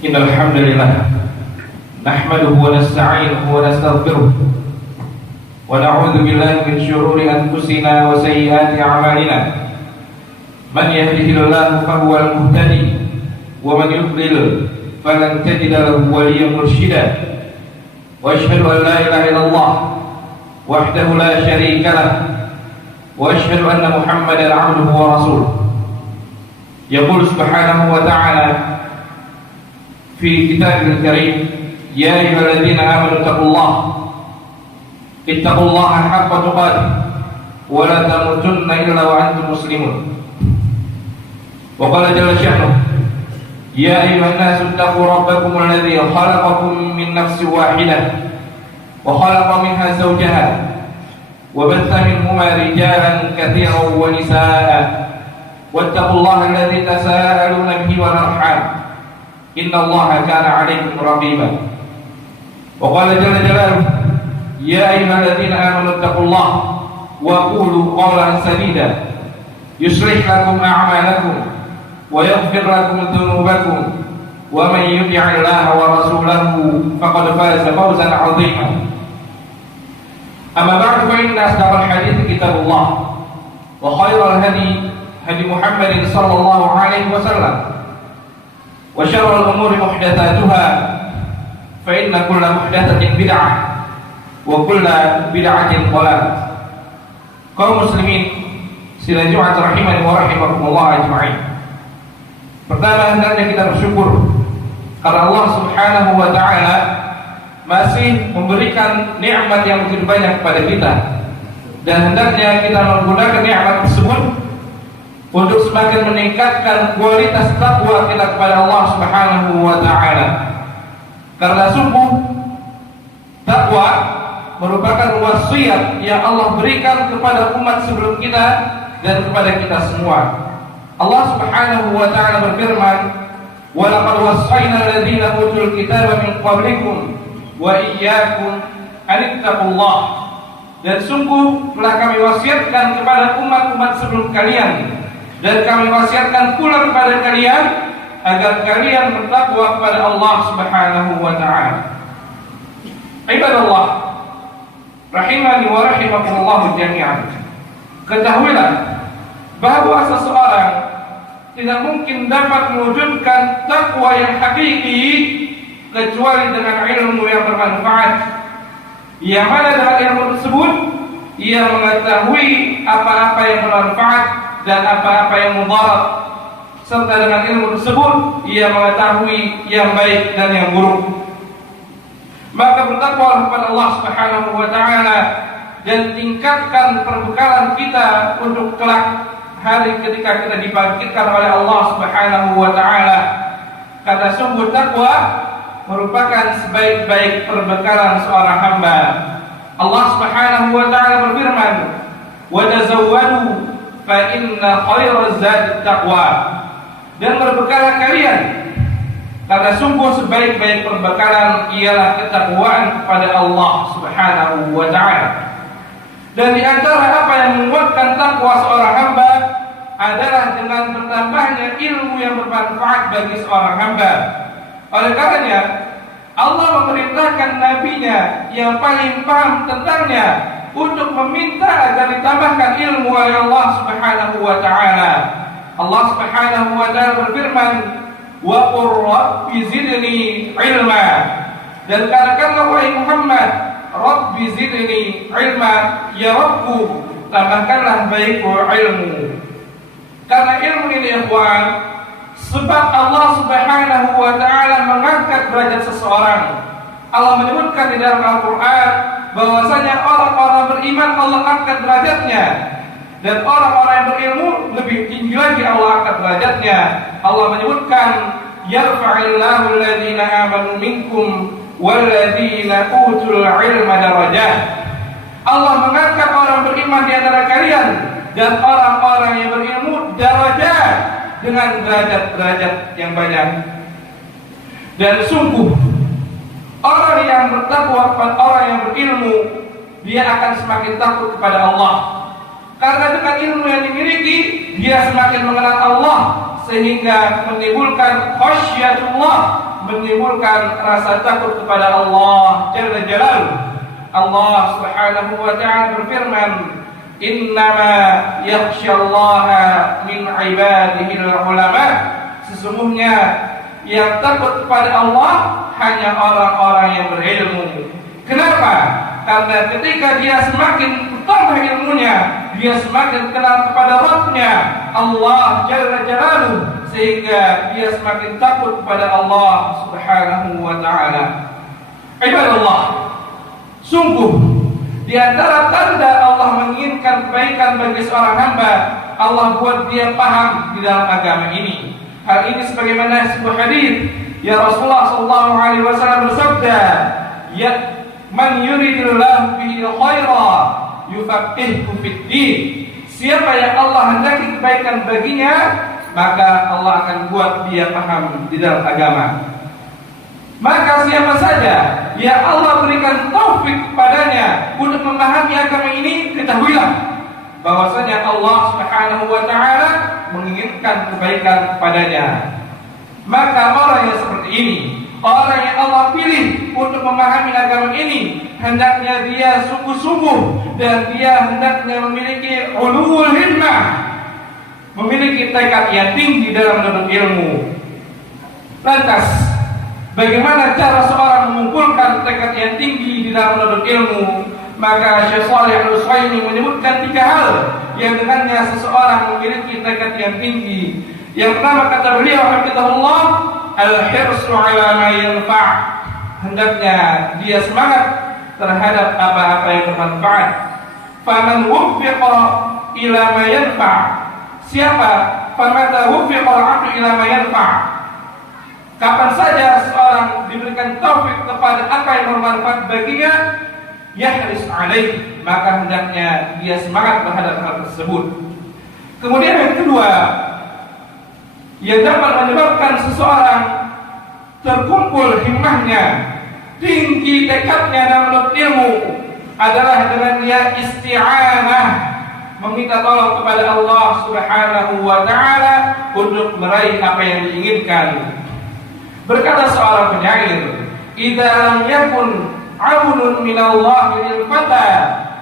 Innal hamdalillah nahmaduhu wa nasta'inuhu wa nastaghfiruh wa na'udzu billahi min shururi anfusina wa sayyiati a'malina. Man yahdihillahu fahuwal muhtadi wa man yudlil falan tajida lahu waliyyan mursyida. Wa asyhadu an la ilaha illallah wahdahu la syarika lah wa asyhadu anna Muhammadan 'abduhu wa rasuluh. Yaqulu subhanahu wa ta'ala fi kitabil karim, ya ayyuhalladzina amanu ittaqullaha haqqa tuqatih wa la tamutunna illa wa antum muslimun. Wa qala jalla sya'nuhu, ya ayyuhan nasu ittaqu rabbakum alladzi khalaqakum min nafsin wahidah wa khalaqa minha zawjaha wa batha minhuma rijalan katsiran wa nisaa'a wattaqullaha alladzi tasaaluna bihi wal arham innallaha kana 'alaykum raqiba. Wa qala jalla jalaluhu, ya ayyuhalladzina amanu ittaqullaha wa qulu qawlan sadida yuslih lakum a'malakum wa yaghfir lakum dhunubakum wa man yuti'illaha wa rasulahu faqad faza fawzan 'azima. Amma ba'du, fa inna asdaqal hadithi kitabullah wa khairal hadi Muhammadin sallallahu alaihi wasallam wa syarrul umuri muhdatsatuha fa inna kulla muhdatsatin bid'ah wa kulla bid'atin dhalalah. Kaum muslimin sidang Jumat rahimani wa rahimakumullah ajma'in. Pertama, hendaknya kita bersyukur karena Allah Subhanahu wa taala masih memberikan nikmat yang begitu banyak kepada kita, dan hendaknya kita menggunakan nikmat tersebut untuk semakin meningkatkan kualitas takwa kita kepada Allah Subhanahu wa taala. Karena sungguh takwa merupakan wasiat yang Allah berikan kepada umat sebelum kita dan kepada kita semua. Allah Subhanahu wa taala berfirman, "Wa laqad wassayna alladziina utul kitaba min qablikum wa iyyakum an ittaqullah." Dan sungguh telah kami wasiatkan kepada umat-umat sebelum kalian, dan kami wasiatkan pula kepada kalian agar kalian bertakwa kepada Allah Subhanahu wa taala. Ibadallah rahimani wa rahimakumullah jami'an. Ketahuilah bahwa seseorang tidak mungkin dapat mewujudkan takwa yang hakiki kecuali dengan ilmu yang bermanfaat, yang mana dengan ilmu tersebut ia mengetahui apa-apa yang bermanfaat dan apa-apa yang mudarat, serta dengan ilmu tersebut ia mengetahui yang baik dan yang buruk. Maka bertakwa kepada Allah Subhanahu wa taala dan tingkatkan perbekalan kita untuk kelak hari ketika kita dibangkitkan oleh Allah Subhanahu wa taala. Karena sungguh takwa merupakan sebaik-baik perbekalan seorang hamba. Allah Subhanahu wa taala berfirman, "Wa tazawwadu fa inna khairaz zadi taqwa." Dan berbekalah kalian, karena sungguh sebaik-baik perbekalan ialah ketakwaan kepada Allah Subhanahu wa taala. Dan di antara apa yang menguatkan takwa seorang hamba adalah dengan bertambahnya ilmu yang bermanfaat bagi seorang hamba. Oleh karenanya Allah memerintahkan nabinya yang paling paham tentangnya untuk meminta agar ditambahkan ilmu oleh Allah Subhanahu wa taala. Allah Subhanahu wa taala berfirman, "Wa qur rabbi zidni ilma." Dan katakanlah wahai Muhammad, "Rabbi zidni ilma," ya Rabbku, tambahkanlah bagiku ilmu. Karena ilmu ini ikhwan, sebab Allah Subhanahu wa taala mengangkat derajat seseorang. Allah menyebutkan di dalam Al-Qur'an bahwasanya orang-orang beriman Allah angkat derajatnya, dan orang-orang yang berilmu lebih tinggi lagi Allah angkat derajatnya. Allah menyebutkan, "Yarfa'illahu alladziina aamanu minkum walladziina utul 'ilma darajat." Allah mengangkat orang beriman di antara kalian dan orang-orang yang berilmu darajat, dengan derajat-derajat yang banyak. Dan sungguh orang yang bertakwa kepada orang yang berilmu, dia akan semakin takut kepada Allah. Karena dengan ilmu yang dimiliki, dia semakin mengenal Allah, sehingga menimbulkan khasyatullah, menimbulkan rasa takut kepada Allah Jalla Jalaluhu. Allah Subhanahu wa ta'ala berfirman, "Innama yakhsyallaha min ibadihi al-ulama." Sesungguhnya yang takut kepada Allah hanya orang-orang yang berilmu. Kenapa? Karena ketika dia semakin bertambah ilmunya, dia semakin kenal kepada Rabb-Nya Allah Jalla Jalaluhu, sehingga dia semakin takut kepada Allah Subhanahu wa ta'ala. Ibadallah, sungguh di antara tanda Allah menginginkan kebaikan bagi seorang hamba, Allah buat dia paham di dalam agama ini. Hal ini sebagaimana sebuah hadis, ya Rasulullah sallallahu alaihi wasallam bersabda, "Ya man yuridillahu bihi khaira yufaqihuhu fid-din." Siapa yang Allah hendaki kebaikan baginya, maka Allah akan buat dia paham di dalam agama. Maka siapa saja yang Allah berikan taufik kepadanya untuk memahami agama ini, ketahuilah bahwasanya Allah Subhanahu wa ta'ala menginginkan kebaikan kepadanya. Maka orang yang seperti ini, orang yang Allah pilih untuk memahami agama ini, hendaknya dia sungguh-sungguh dan dia hendaknya memiliki ulul himmah, memiliki tekad yang tinggi dalam menuntut ilmu. Lantas, bagaimana cara seorang mengumpulkan tekad yang tinggi di dalam menuntut ilmu? Maka Syekh Shalih Al-Utsaimin menyebutkan 3 hal yang dengannya seseorang memiliki tekad yang tinggi. Yang pertama, kata beliau hafizahullah, al-hirsu ala ma yanfa'. Hendaknya dia semangat terhadap apa-apa yang bermanfaat. Faman wuffiqa ila ma yanfa'. Siapa? Famata wuffiqa al-'abdu ila ma yanfa'. Kapan saja seorang diberikan taufik kepada apa yang bermanfaat baginya, yahris alaih, maka hendaknya dia semangat terhadap hal tersebut. Kemudian yang kedua, yang dapat menyebabkan seseorang terkumpul himmahnya, tinggi tekadnya dalam menuntut ilmu, adalah dengan dia isti'anah, meminta tolong kepada Allah Subhanahu wa ta'ala untuk meraih apa yang diinginkan. Berkata seorang penyair, "Idza lam yakun 'aunun minallahi lil fata."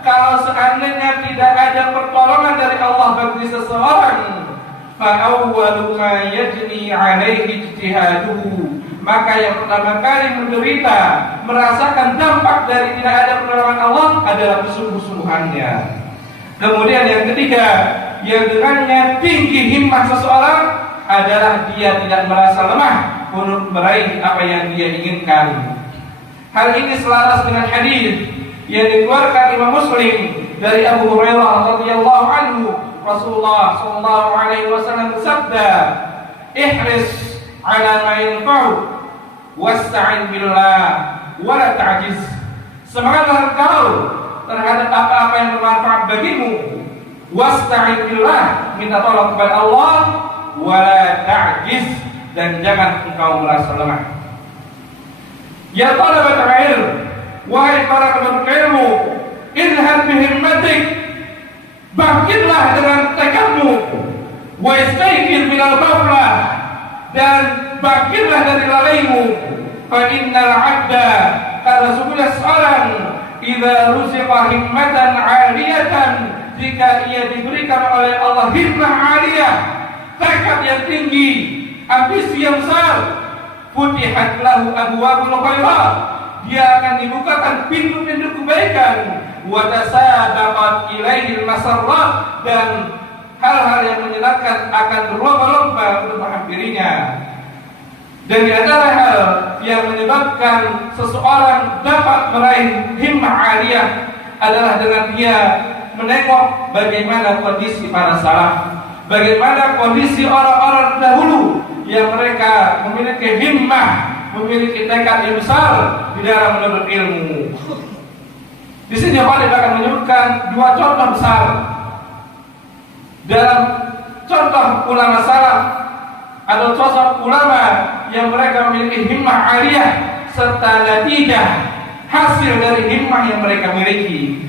Kalau seandainya tidak ada pertolongan dari Allah bagi seseorang, fa awwalu ma yajni 'alaihi ijtihaduhu, maka yang pertama kali menderita, merasakan dampak dari tidak ada pertolongan Allah adalah kesungguh-sungguhannya. Kemudian yang ketiga, yang dengannya tinggi himmah seseorang adalah dia tidak merasa lemah untuk meraih apa yang dia inginkan. Hal ini selaras dengan hadis yang dikeluarkan Imam Muslim dari Abu Hurairah radhiyallahu anhu. Rasulullah sallallahu alaihi wasallam bersabda, "Ihris 'ala ma yanfa'u wasta'in billah wa la ta'jiz." Semangatlah engkau terhadap apa-apa yang bermanfaat bagimu. Wasta'in billah, minta tolong kepada Allah, wa la ta'jiz, dan jangan engkau merasa lemah. Ya talabat ilm, wahai para penuntut ilmu, inhad bihimmatik, bangkitlah dengan tekadmu, wa istayqidh minal ghaflah, dan bangkitlah dari lalaimu. Fa innal 'abda, karena sesungguhnya seorang, idza ruziqa himmatan 'aliyatan, jika ia diberikan oleh Allah himmah 'aliyah, tekad yang tinggi, ambisi yang besar, futihat lahu abwabul khairat, dia akan dibukakan pintu-pintu kebaikan, wa tasabaqat ilaihi al-masarrat, dan hal-hal yang menyenangkan akan berlomba-lomba untuk menghampirinya. Dan di antara hal yang menyebabkan seseorang dapat meraih himmah 'aliyah adalah dengan dia menengok bagaimana kondisi para salaf, bagaimana kondisi orang-orang dahulu yang mereka memiliki himmah, memiliki tekad yang besar di dalam menuntut ilmu. Di sini Khalid akan menyebutkan 2 contoh besar dalam contoh ulama salaf atau sosok ulama yang mereka memiliki himmah 'aliyah serta natijah hasil dari himmah yang mereka miliki.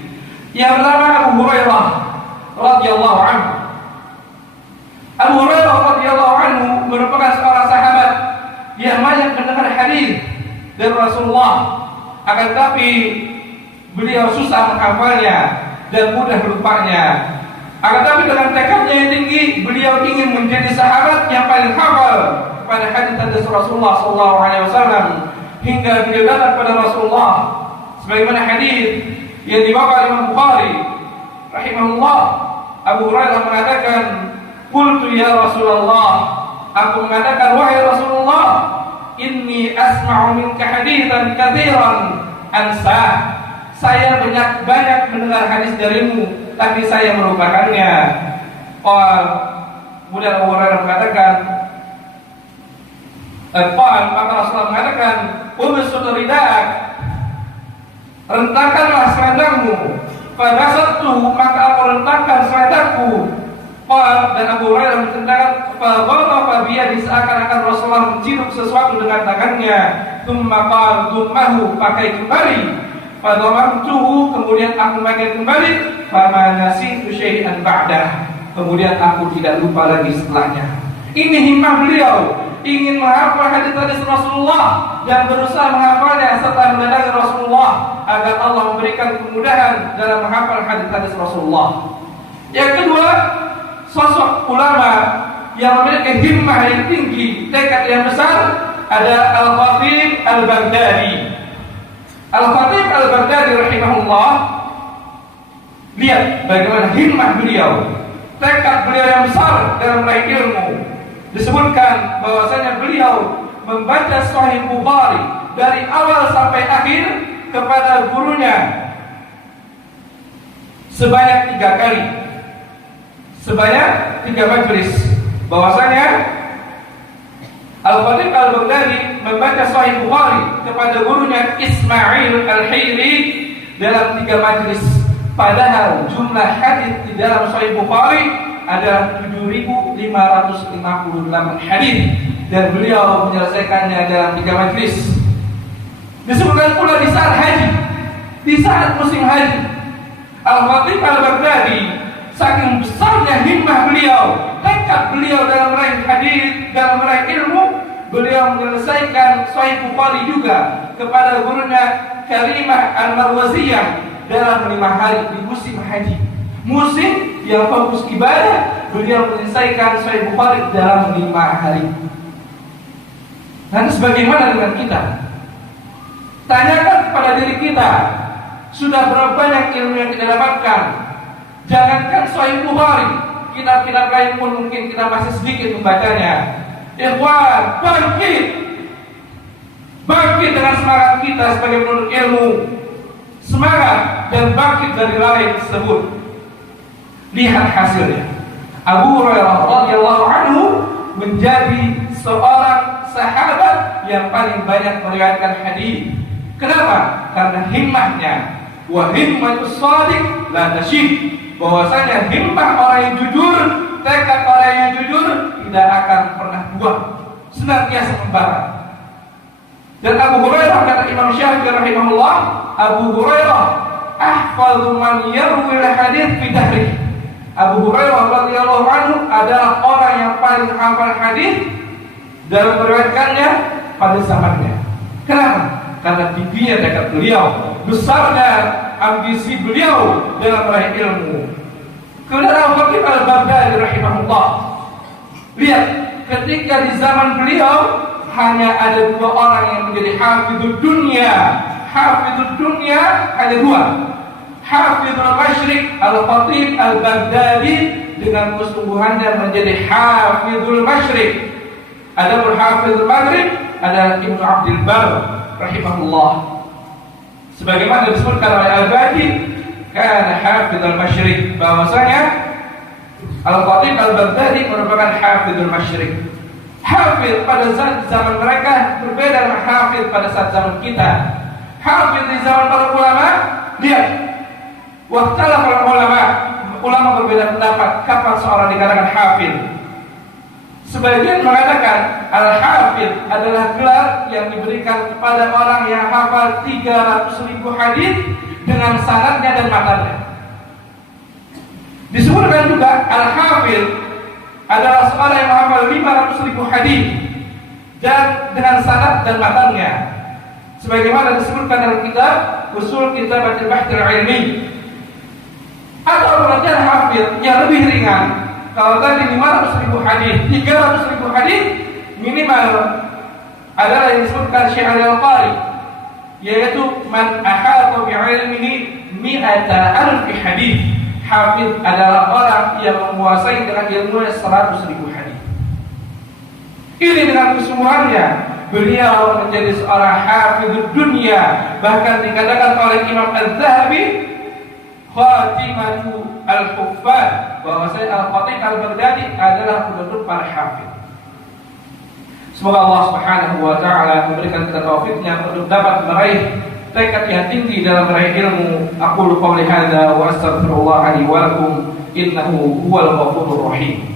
Yang pertama, Abu Hurairah radhiyallahu anhu. Abu Hurairah radhiyallahu anhu merupakan seorang sahabat yang banyak mendengar hadis dari Rasulullah, akan tetapi beliau susah menghafalnya dan mudah lupanya. Akan tetapi dengan tekadnya yang tinggi, beliau ingin menjadi sahabat yang paling hafal pada hadis Rasulullah SAW, hingga beliau datang pada Rasulullah sebagaimana hadis yang dibawa Imam Bukhari rahimahullah. Abu Hurairah mengatakan, "Qultu ya Rasulullah," aku mengatakan, wahai Rasulullah, "Inni asma'u minka haditsan katsiran ansa." Saya banyak mendengar hadis darimu, tapi saya melupakannya. Kemudian Abu Hurairah mengatakan, maka Rasulullah mengatakan, "Ubsut ridak," rentakanlah selendangmu. Fabasattu, maka aku rentangkan selendangku. Dan Abu Hurairah menceritakan, fadharafa biyadi, seakan-akan Rasulullah menciduk sesuatu dengan tangannya. Tsumma qala, "Dummahu," pakai kembali. Fadhamantuhu, kemudian aku pakai kembali. Fama nasitu syai'an ba'dah, kemudian aku tidak lupa lagi setelahnya. Ini himmah beliau, ingin menghafal hadis-hadis Rasulullah dan berusaha menghafalnya serta mendatangi Rasulullah agar Allah memberikan kemudahan dalam menghafal hadis-hadis Rasulullah. Yang kedua, sosok ulama yang memiliki himmah yang tinggi, tekad yang besar, ada Al-Khatib Al-Baghdadi. Al-Khatib Al-Baghdadi rahimahullah, lihat bagaimana himmah beliau, tekad beliau yang besar dalam meraih ilmu. Disebutkan bahwasanya beliau membaca Sahih Bukhari dari awal sampai akhir kepada gurunya sebanyak 3 kali, sebanyak 3 majelis. Bahwasanya Al-Khatib Al-Baghdadi membaca Sahih Bukhari kepada gurunya Ismail Al-Hiri dalam 3 majelis. Padahal jumlah hadis di dalam Sahih Bukhari ada 7.558 hadis dan beliau menyelesaikannya dalam 3 majelis. Disebutkan pula di saat haji, di saat musim haji, Al-Khatib Al-Baghdadi saking besarnya himmah beliau, tekad beliau dalam meraih hadis, dalam meraih ilmu, beliau menyelesaikan Sahih Bukhari juga kepada gurunya Karimah Al-Marwaziyah dalam 5 hari di musim haji. Musim yang fokus ibadah, beliau menyelesaikan Sahih Bukhari dalam 5 hari. Nanti sebagaimana dengan kita? Tanyakan kepada diri kita, sudah berapa banyak ilmu yang kita dapatkan? Jangankan Sahih Bukhari, kitab-kitab lain pun mungkin kita masih sedikit membacanya. Ikhwan, bangkit dengan semangat kita sebagai penuntut ilmu, semangat dan bangkit dari lalai tersebut. Lihat hasilnya. Abu Hurairah radhiyallahu anhu menjadi seorang sahabat yang paling banyak meriwayatkan hadis. Kenapa? Karena himmahnya. Wa himmatus shadiq la tashih. Bahwasanya himmah orang yang jujur, tekad orang yang jujur tidak akan pernah buang, senantiasa membara. Dan Abu Hurairah, kata Imam Syafi'i rahimahullah, Abu Hurairah ahfadzu man yarwi al-hadits fi dahrihi. Abu Hurairah radhiyallahu anhu adalah orang yang paling hafal hadis dalam meriwayatkannya pada zamannya. Kenapa? Karena tingginya tekad beliau, besarnya ambisi beliau dalam meraih ilmu. Kemudian Al-Khatib Al-Baghdadi rahimahullah, lihat ketika di zaman beliau hanya ada 2 orang yang menjadi hafidhud dunya. Hafidhud dunya hanya 2. Hafidhul Masyriq Al-Khatib Al-Baghdadi dengan kesungguhannya menjadi Hafidhul Masyriq. Ada Hafidhul Maghrib, ada Ibnu Abdul Bar rahimahullah. Sebagaimana disebutkan oleh Al-Baghdadi, kana Hafidhul Masyriq, bahwasanya Al-Khatib Al-Baghdadi merupakan Hafidhul Masyriq. Hafidh pada zaman mereka berbeda dengan hafidh pada saat zaman kita. Hafidh di zaman para ulama, lihat, waktalah para ulama berbeda pendapat kapan seorang dikatakan hafidh. Sebagian mengatakan al-hafidh adalah gelar yang diberikan kepada orang yang hafal 300.000 hadis dengan sanadnya dan matanya. Disebutkan juga al-hafidh adalah seorang yang menghafal 500.000 hadis dan dengan sanad dan matanya, sebagaimana disebutkan dalam kitab Usul Kitabatil Bahthil Ilmi. Atau pengertian hafid yang lebih ringan, kalau tadi 500.000 hadis, 300.000 hadis minimal adalah yang disebutkan Syekh Al-Qari, yaitu man ahata bi'ilmihi mi'ata alfi hadis. Hafid adalah orang yang menguasai dengan ilmunya 100.000 hadis. Ini dengan kesungguhannya beliau menjadi seorang hafidud dunia, bahkan dikatakan oleh Imam Az-Zahabi khatimatu al-huffaz, bahwa Al-Khatib Al-Baghdadi adalah penutup para hafid. Semoga Allah Subhanahu wa taala memberikan kita taufiknya untuk dapat meraih tekad yang tinggi dalam meraih ilmu. Aqulu qawli hadza wa astaghfirullah li wa lakum innahu huwal ghafurur rahim.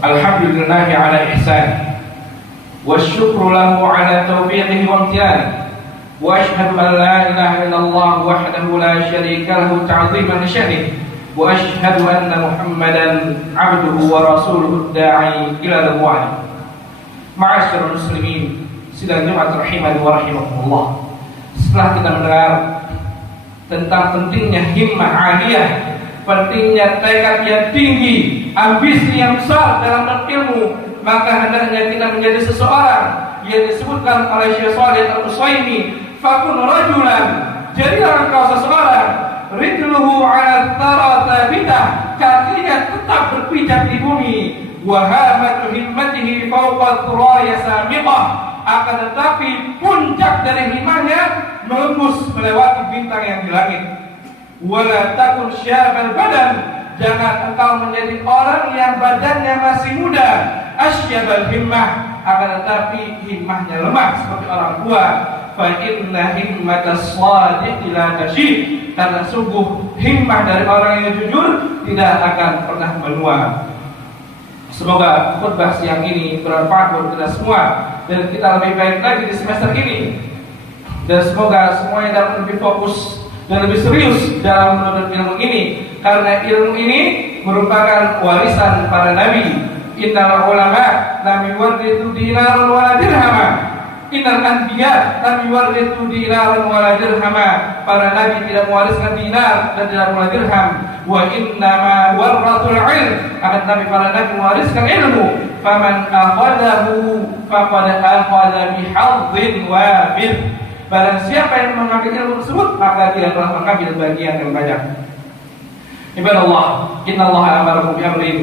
Alhamdulillahi ala ihsan والشكر له على توفيقه وامتنانه وأشهد أن لا إله إلا الله وحده لا شريك له تعظيما لشأنه وأشهد أن محمدا عبده ورسوله الداعي إلى رضوانه. معاشر المسلمين sidang Jumat rahimani wa rahimakumullah. Setelah kita mendengar tentang pentingnya himmah aliyah, pentingnya tekad yang tinggi, ambisi yang besar dalam berilmu, maka hendaknya kita menjadi seseorang yang disebutkan oleh Syekh Shalih Al-Utsaimin, fakun rajulan, jadilah engkau seseorang ridluhu ala thara thabitah, kakinya tetap berpijak di bumi, wa hamatu himmatihi fawqa thuraya samiqah, akan tetapi puncak dari himmahnya melembus melewati bintang yang di langit. Wala takun syabal badan, jangan engkau menjadi orang yang badannya masih muda, asyabal himmah, akan tetapi himmahnya lemah seperti orang tua. Fa inna himmatas shadiq la tashib, karena sungguh himmah dari orang yang jujur tidak akan pernah menua. Semoga khutbah siang ini bermanfaat buat kita semua dan kita lebih baik lagi di semester ini, dan semoga semuanya dapat lebih fokus dan lebih serius dalam menuntut ilmu ini, karena ilmu ini merupakan warisan para nabi. Innal ulama lam yuwarrithu dinaran wala dirhama, innal anbiya lam yuwarrithu dinaran wala dirhama, para nabi tidak mewariskan dinar dan tidak pula dirham. Wa innama warrathul ilm, akan nabi para nabi mewariskan ilmu. Faman akhadahu faqad akhadha bihadhin wafir, barang siapa yang mengambil ilmu tersebut maka dia telah mengambil bagian yang banyak. Ibadallah, innallaha amarakum bi amrin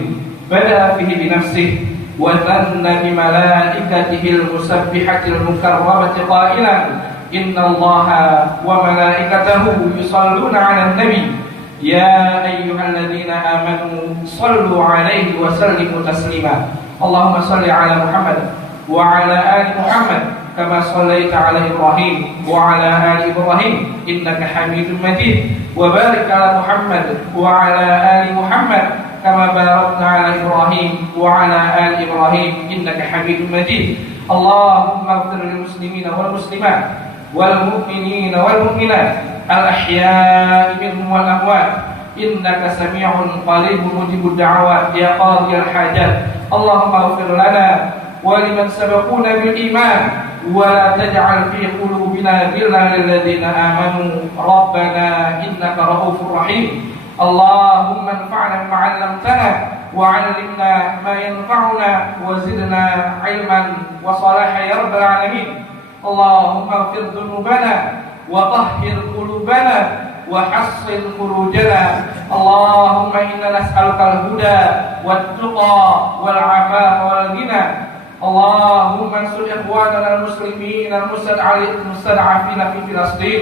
bada'a fihi bi nafsihi wa thanna bi malaikatihi al-musabbihati al-mukarramati qailan innallaha wa malaikatahu yusalluna 'alan nabi ya ayyuhalladzina amanu sallu 'alaihi wa sallimu taslima. Allahumma salli 'ala Muhammad wa 'ala ali Muhammad كما صليت على إبراهيم وعلى آل إبراهيم إنك حميد مجيد وبارك على محمد وعلى آل محمد كما باركت على إبراهيم وعلى آل إبراهيم إنك حميد مجيد. اللهم اغفر للمسلمين والمسلمات والمؤمنين والمؤمنات الأحياء منهم والأموات إنك سميع قريب مجيب الدعوات يا قاضي الحاجات. اللهم اغفر لنا ولمن سبقونا بالإيمان ولا تجعل في قلوبنا غلا للذين آمنوا ربنا إنك رؤوف رحيم. اللهم انفعنا بما علمتنا وعلمنا ما ينفعنا وزدنا علما وصلاحا يا رب العالمين. اللهم اغفر ذنوبنا وطهر قلوبنا وحصن فروجنا. اللهم إنا نسألك الهدى والتقى والعفاف والغنى. اللهم انصر إخواننا المسلمين المستضعفين في فلسطين.